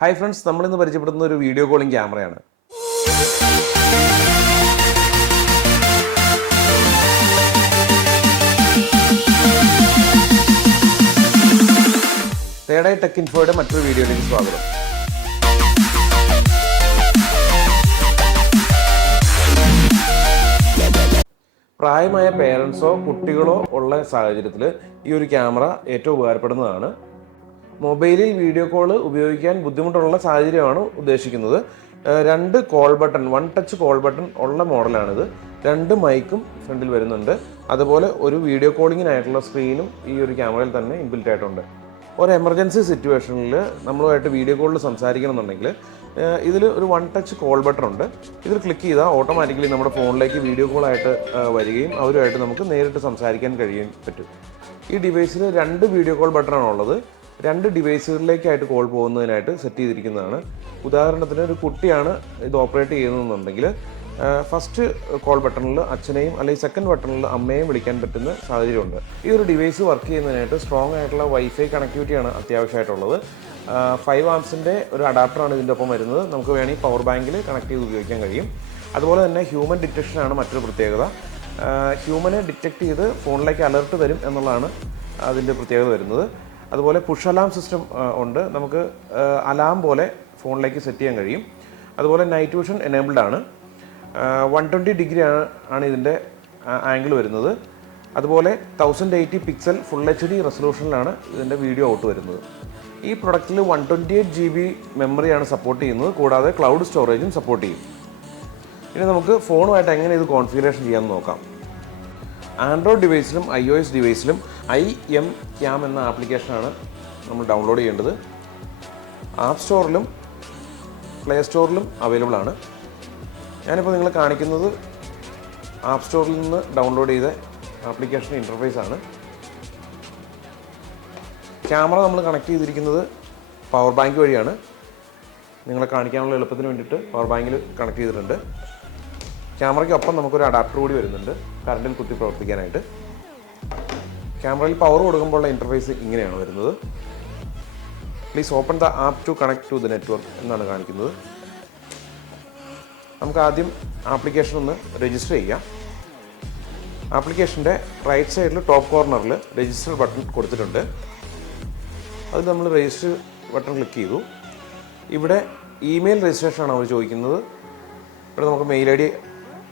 Hi friends, നമ്മളിന്ന് പരിചയപ്പെടുന്ന ഒരു video calling ക്യാമറയാണ്. തേർഡ് ഐ ടെക് ഇൻഫോയുടെ മറ്റൊരു വീഡിയോയിലേക്ക് സ്വാഗതം. പ്രായമായ പേരൻസോ കുട്ടികളോ ഉള്ള സാഹചര്യത്തിൽ ഈ ഒരു ക്യാമറ ഏറ്റവും ഉപകാരപ്പെടുന്നതാണ്. മൊബൈലിൽ വീഡിയോ കോൾ ഉപയോഗിക്കാൻ ബുദ്ധിമുട്ടുള്ള സാഹചര്യമാണ് ഉദ്ദേശിക്കുന്നത്. രണ്ട് call button, one touch call button ഉള്ള മോഡലാണിത്. രണ്ട് മൈക്കും ഫ്രണ്ടിൽ വരുന്നുണ്ട്. അതുപോലെ ഒരു വീഡിയോ കോളിങ്ങിനായിട്ടുള്ള സ്ക്രീനും ഈ ഒരു ക്യാമറയിൽ തന്നെ ഇൻബിൽറ്റ് ആയിട്ടുണ്ട്. ഒരു എമർജൻസി സിറ്റുവേഷനിൽ നമ്മളുമായിട്ട് വീഡിയോ കോളിൽ സംസാരിക്കണമെന്നുണ്ടെങ്കിൽ ഇതിൽ ഒരു വൺ ടച്ച് കോൾ ബട്ടൺ ഉണ്ട്. ഇതിൽ ക്ലിക്ക് ചെയ്താൽ ഓട്ടോമാറ്റിക്കലി നമ്മുടെ ഫോണിലേക്ക് വീഡിയോ കോളായിട്ട് വരികയും അവരുമായിട്ട് നമുക്ക് നേരിട്ട് സംസാരിക്കാൻ കഴിയുകയും പറ്റും. ഈ ഡിവൈസിൽ രണ്ട് വീഡിയോ കോൾ ബട്ടണാണ് ഉള്ളത്. രണ്ട് ഡിവൈസുകളിലേക്കായിട്ട് കോൾ പോകുന്നതിനായിട്ട് സെറ്റ് ചെയ്തിരിക്കുന്നതാണ്. ഉദാഹരണത്തിന് ഒരു കുട്ടിയാണ് ഇത് ഓപ്പറേറ്റ് ചെയ്യുന്നതെന്നുണ്ടെങ്കിൽ ഫസ്റ്റ് കോൾ ബട്ടണിൽ അച്ഛനെയും അല്ലെങ്കിൽ സെക്കൻഡ് ബട്ടണിൽ അമ്മയെയും വിളിക്കാൻ പറ്റുന്ന സാഹചര്യമുണ്ട്. ഈ ഒരു ഡിവൈസ് വർക്ക് ചെയ്യുന്നതിനായിട്ട് സ്ട്രോങ് ആയിട്ടുള്ള വൈഫൈ കണക്ടിവിറ്റിയാണ് അത്യാവശ്യമായിട്ടുള്ളത്. 5 ആംസിൻ്റെ ഒരു അഡാപ്റ്ററാണ് ഇതിൻ്റെ ഒപ്പം വരുന്നത്. നമുക്ക് വേണമെങ്കിൽ പവർ ബാങ്കിൽ കണക്ട് ചെയ്ത് ഉപയോഗിക്കാൻ കഴിയും. അതുപോലെ തന്നെ ഹ്യൂമൻ ഡിറ്റക്ഷനാണ് മറ്റൊരു പ്രത്യേകത. ഹ്യൂമനെ ഡിറ്റക്ട് ചെയ്ത് ഫോണിലേക്ക് അലർട്ട് തരും എന്നുള്ളതാണ് അതിൻ്റെ പ്രത്യേകത വരുന്നത്. അതുപോലെ പുഷ് അലാം സിസ്റ്റം ഉണ്ട്. നമുക്ക് അലാം പോലെ ഫോണിലേക്ക് സെറ്റ് ചെയ്യാൻ കഴിയും. അതുപോലെ നൈറ്റ് വിഷൻ എനേബിൾഡ് ആണ്. 120 ഡിഗ്രി ആണ് ഇതിൻ്റെ ആംഗിൾ വരുന്നത്. അതുപോലെ 1080 പിക്സൽ ഫുൾ HD റെസൊല്യൂഷനിലാണ് ഇതിൻ്റെ വീഡിയോ ഔട്ട് വരുന്നത്. ഈ പ്രൊഡക്റ്റിൽ 128 GB മെമ്മറിയാണ് സപ്പോർട്ട് ചെയ്യുന്നത്. കൂടാതെ ക്ലൗഡ് സ്റ്റോറേജും സപ്പോർട്ട് ചെയ്യും. ഇനി നമുക്ക് ഫോണുമായിട്ട് എങ്ങനെ ഇത് കോൺഫിഗറേഷൻ ചെയ്യാമെന്ന് നോക്കാം. ആൻഡ്രോയിഡ് ഡിവൈസിലും iOS ഡിവൈസിലും iMCam എന്ന ആപ്ലിക്കേഷനാണ് നമ്മൾ ഡൗൺലോഡ് ചെയ്യേണ്ടത്. ആപ്പ് സ്റ്റോറിലും പ്ലേ സ്റ്റോറിലും അവൈലബിൾ ആണ്. ഞാനിപ്പോൾ നിങ്ങളെ കാണിക്കുന്നത് ആപ്പ് സ്റ്റോറിൽ നിന്ന് ഡൗൺലോഡ് ചെയ്ത ആപ്ലിക്കേഷൻ ഇൻ്റർഫേസ് ആണ്. ക്യാമറ നമ്മൾ കണക്ട് ചെയ്തിരിക്കുന്നത് പവർ ബാങ്ക് വഴിയാണ്. നിങ്ങളെ കാണിക്കാനുള്ള എളുപ്പത്തിന് വേണ്ടിയിട്ട് പവർ ബാങ്കിൽ കണക്ട് ചെയ്തിട്ടുണ്ട്. ക്യാമറയ്ക്കൊപ്പം നമുക്കൊരു അഡാപ്റ്റർ കൂടി വരുന്നുണ്ട് കറണ്ടിൽ കുത്തി പ്രവർത്തിക്കാനായിട്ട്. ക്യാമറയിൽ പവർ കൊടുക്കുമ്പോഴുള്ള ഇൻ്റർഫേസ് ഇങ്ങനെയാണ് വരുന്നത്. Please open the app to connect to the network എന്നാണ് കാണിക്കുന്നത്. നമുക്ക് ആദ്യം ആപ്ലിക്കേഷൻ ഒന്ന് രജിസ്റ്റർ ചെയ്യാം. ആപ്ലിക്കേഷൻ്റെ റൈറ്റ് സൈഡിൽ ടോപ്പ് കോർണറിൽ രജിസ്റ്റർ ബട്ടൺ കൊടുത്തിട്ടുണ്ട്. അതിൽ നമ്മൾ രജിസ്റ്റർ ബട്ടൺ ക്ലിക്ക് ചെയ്തു. ഇവിടെ ഇമെയിൽ രജിസ്ട്രേഷനാണ് അവർ ചോദിക്കുന്നത്. ഇവിടെ നമുക്ക് മെയിൽ ID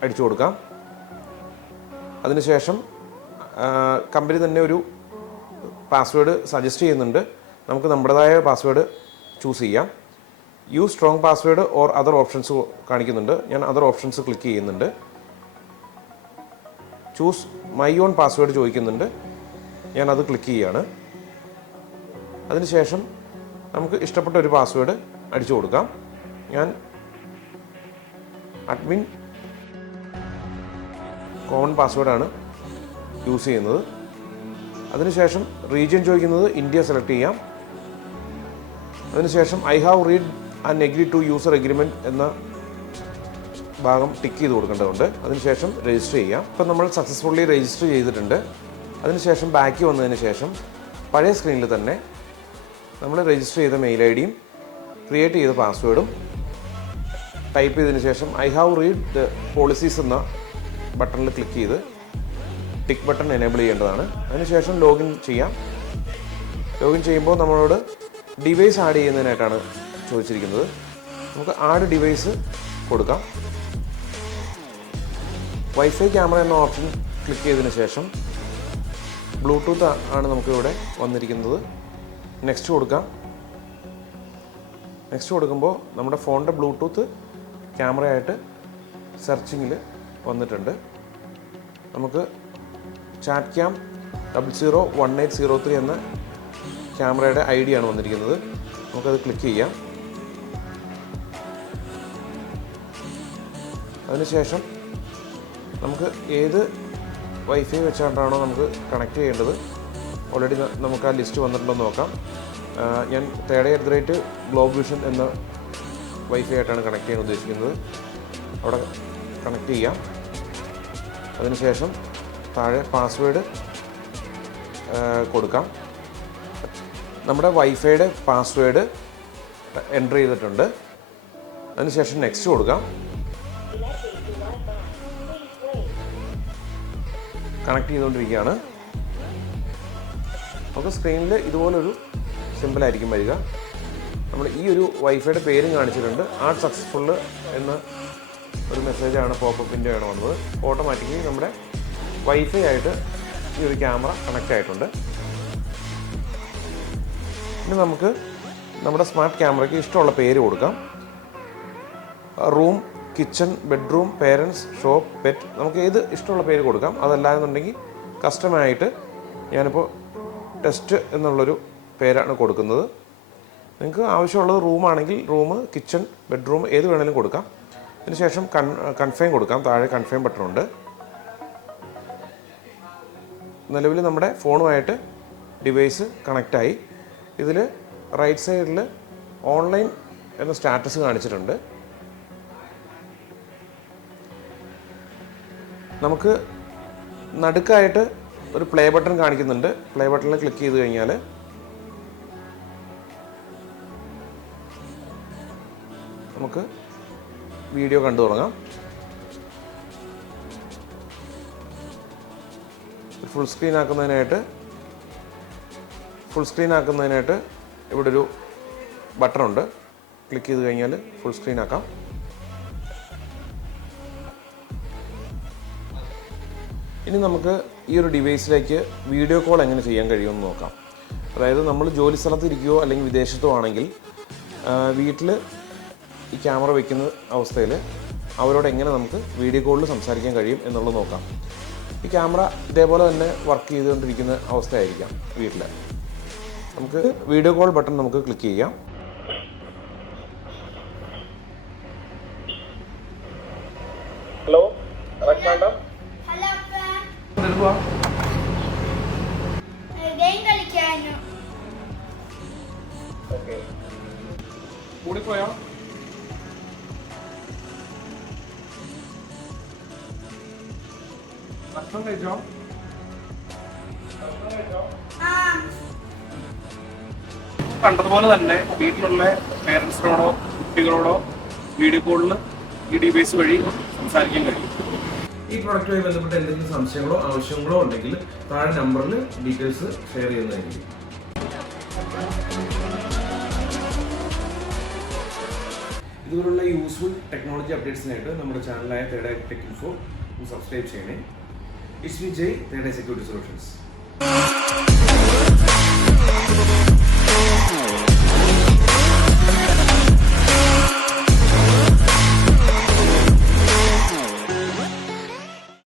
അടിച്ചു കൊടുക്കാം. അതിനുശേഷം കമ്പനി തന്നെ ഒരു പാസ്വേഡ് സജസ്റ്റ് ചെയ്യുന്നുണ്ട്. നമുക്ക് നമ്മുടേതായ പാസ്വേഡ് ചൂസ് ചെയ്യാം. Use strong password or other options കാണിക്കുന്നുണ്ട്. ഞാൻ അതർ ഓപ്ഷൻസ് ക്ലിക്ക് ചെയ്യുന്നുണ്ട്. ചൂസ് മൈ ഓൺ പാസ്വേഡ് ചോദിക്കുന്നുണ്ട്. ഞാനത് ക്ലിക്ക് ചെയ്യുകയാണ്. അതിനുശേഷം നമുക്ക് ഇഷ്ടപ്പെട്ട ഒരു പാസ്വേഡ് അടിച്ചു കൊടുക്കാം. ഞാൻ അഡ്മിൻ കോമൺ പാസ്വേഡാണ് യൂസ് ചെയ്യുന്നത്. അതിനുശേഷം റീജിയൻ ചോദിക്കുന്നത് ഇന്ത്യ സെലക്ട് ചെയ്യാം. അതിനുശേഷം I have read and agree to user agreement എന്ന ഭാഗം ടിക്ക് ചെയ്ത് കൊടുക്കേണ്ടതുണ്ട്. അതിനുശേഷം രജിസ്റ്റർ ചെയ്യാം. ഇപ്പം നമ്മൾ സക്സസ്ഫുള്ളി രജിസ്റ്റർ ചെയ്തിട്ടുണ്ട്. അതിനുശേഷം ബാക്കി വന്നതിന് ശേഷം പഴയ സ്ക്രീനിൽ തന്നെ നമ്മൾ രജിസ്റ്റർ ചെയ്ത മെയിൽ ID യും ക്രിയേറ്റ് ചെയ്ത പാസ്വേഡും ടൈപ്പ് ചെയ്തതിന് ശേഷം I have read the policies എന്ന ബട്ടണിൽ ക്ലിക്ക് ചെയ്ത് ടിക്ക് ബട്ടൺ എനേബിൾ ചെയ്യേണ്ടതാണ്. അതിനുശേഷം ലോഗിൻ ചെയ്യാം. ലോഗിൻ ചെയ്യുമ്പോൾ നമ്മളോട് ഡിവൈസ് ആഡ് ചെയ്യുന്നതിനായിട്ടാണ് ചോദിച്ചിരിക്കുന്നത്. നമുക്ക് ആഡ് ഡിവൈസ് കൊടുക്കാം. വൈഫൈ ക്യാമറ എന്ന ഓപ്ഷൻ ക്ലിക്ക് ചെയ്തതിന് ശേഷം ബ്ലൂടൂത്ത് ആണ് നമുക്കിവിടെ വന്നിരിക്കുന്നത്. നെക്സ്റ്റ് കൊടുക്കാം. നെക്സ്റ്റ് കൊടുക്കുമ്പോൾ നമ്മുടെ ഫോണിൻ്റെ ബ്ലൂടൂത്ത് ക്യാമറയായിട്ട് സെർച്ചിങ്ങിൽ വന്നിട്ടുണ്ട്. നമുക്ക് ചാറ്റ് ക്യാം 001803 എന്ന ക്യാമറയുടെ ID ആണ് വന്നിരിക്കുന്നത്. നമുക്കത് ക്ലിക്ക് ചെയ്യാം. അതിനുശേഷം നമുക്ക് ഏത് വൈഫൈ വെച്ചാണ്ടാണോ നമുക്ക് കണക്ട് ചെയ്യേണ്ടത്, ഓൾറെഡി നമുക്ക് ആ ലിസ്റ്റ് വന്നിട്ടുണ്ടോ എന്ന് നോക്കാം. ഞാൻ തേർഡ് ഗ്ലോബ് വിഷൻ എന്ന വൈഫൈ ആയിട്ടാണ് കണക്ട് ചെയ്യാൻ ഉദ്ദേശിക്കുന്നത്. അവിടെ കണക്ട് ചെയ്യാം. അതിനുശേഷം താഴെ പാസ്വേഡ് കൊടുക്കാം. നമ്മുടെ വൈഫൈയുടെ പാസ്വേഡ് എൻ്റർ ചെയ്തിട്ടുണ്ട്. അതിനുശേഷം നെക്സ്റ്റ് കൊടുക്കാം. കണക്ട് ചെയ്തുകൊണ്ടിരിക്കുകയാണ്. നമുക്ക് സ്ക്രീനിൽ ഇതുപോലൊരു സിമ്പിളായിരിക്കും വരിക. നമ്മൾ ഈ ഒരു വൈഫൈയുടെ പേരും കാണിച്ചിട്ടുണ്ട്. ആഡ് സക്സസ്ഫുൾ എന്ന ഒരു മെസ്സേജാണ് പോപ്പപ്പിൻ്റെ ആണ് വന്നത്. ഓട്ടോമാറ്റിക്കലി നമ്മുടെ വൈഫൈ ആയിട്ട് ഈ ഒരു ക്യാമറ കണക്റ്റ് ആയിട്ടുണ്ട്. ഇനി നമുക്ക് നമ്മുടെ സ്മാർട്ട് ക്യാമറയ്ക്ക് ഇഷ്ടമുള്ള പേര് കൊടുക്കാം. Room, kitchen, bedroom, parents, shop, pet, നമുക്ക് ഏത് ഇഷ്ടമുള്ള പേര് കൊടുക്കാം. അതല്ലാന്നുണ്ടെങ്കിൽ കസ്റ്റമായിട്ട് ഞാനിപ്പോൾ ടെസ്റ്റ് എന്നുള്ളൊരു പേരാണ് കൊടുക്കുന്നത്. നിങ്ങൾക്ക് ആവശ്യമുള്ളത് റൂമാണെങ്കിൽ റൂം, കിച്ചൺ, ബെഡ്റൂം ഏത് വേണമെങ്കിലും കൊടുക്കാം. അതിനുശേഷം കൺഫേം കൊടുക്കാം. താഴെ കൺഫേം ബട്ടണുണ്ട്. നിലവിൽ നമ്മുടെ ഫോണുമായിട്ട് ഡിവൈസ് കണക്റ്റായി. ഇതിൽ റൈറ്റ് സൈഡിൽ ഓൺലൈൻ എന്ന സ്റ്റാറ്റസ് കാണിച്ചിട്ടുണ്ട്. നമുക്ക് നടുക്കായിട്ട് ഒരു പ്ലേ ബട്ടൺ കാണിക്കുന്നുണ്ട്. പ്ലേ ബട്ടണിൽ ക്ലിക്ക് ചെയ്ത് കഴിഞ്ഞാൽ നമുക്ക് വീഡിയോ കണ്ടു തുടങ്ങാം. ഫുൾ സ്ക്രീൻ ആക്കുന്നതിനായിട്ട് ഇവിടെ ഒരു ബട്ടണുണ്ട്. ക്ലിക്ക് ചെയ്ത് കഴിഞ്ഞാൽ ഫുൾ സ്ക്രീൻ ആക്കാം. ഇനി നമുക്ക് ഈ ഒരു ഡിവൈസിലേക്ക് വീഡിയോ കോൾ എങ്ങനെ ചെയ്യാൻ കഴിയുമെന്ന് നോക്കാം. അതായത് നമ്മൾ ജോലി സ്ഥലത്ത് ഇരിക്കുകയോ അല്ലെങ്കിൽ വിദേശത്തോ ആണെങ്കിൽ വീട്ടിൽ ഈ ക്യാമറ വയ്ക്കുന്ന അവസ്ഥയിൽ അവരോട് എങ്ങനെ നമുക്ക് വീഡിയോ കോളിൽ സംസാരിക്കാൻ കഴിയും എന്നുള്ളത് നോക്കാം. ഈ ക്യാമറ ഇതേപോലെ തന്നെ വർക്ക് ചെയ്തുകൊണ്ടിരിക്കുന്ന അവസ്ഥയായിരിക്കാം വീട്ടിൽ. നമുക്ക് വീഡിയോ കോൾ ബട്ടൺ നമുക്ക് ക്ലിക്ക് ചെയ്യാം. ഹലോ മാഡം, കൂടിപ്പോയോ? ഭക്ഷണം കഴിച്ചോ? കണ്ടതുപോലെ തന്നെ വീട്ടിലുള്ള പേരൻസിനോടോ കുട്ടികളോടോ വീഡിയോ കോളിൽ ഈ ഡിവൈസ് വഴി സംസാരിക്കാൻ കഴിയും. ഈ പ്രൊഡക്റ്റുമായി ബന്ധപ്പെട്ട എന്തെങ്കിലും സംശയങ്ങളോ ആവശ്യങ്ങളോ ഉണ്ടെങ്കിൽ താഴെ നമ്പറിൽ ഡീറ്റെയിൽസ് ഷെയർ ചെയ്യുന്നതായിരിക്കും. ഇതുപോലുള്ള യൂസ്ഫുൾ ടെക്നോളജി അപ്ഡേറ്റ്സിനായിട്ട് നമ്മുടെ ചാനലായ third eye tech info subscribe ചെയ്യണേ. It's me Jay, third eye security solutions.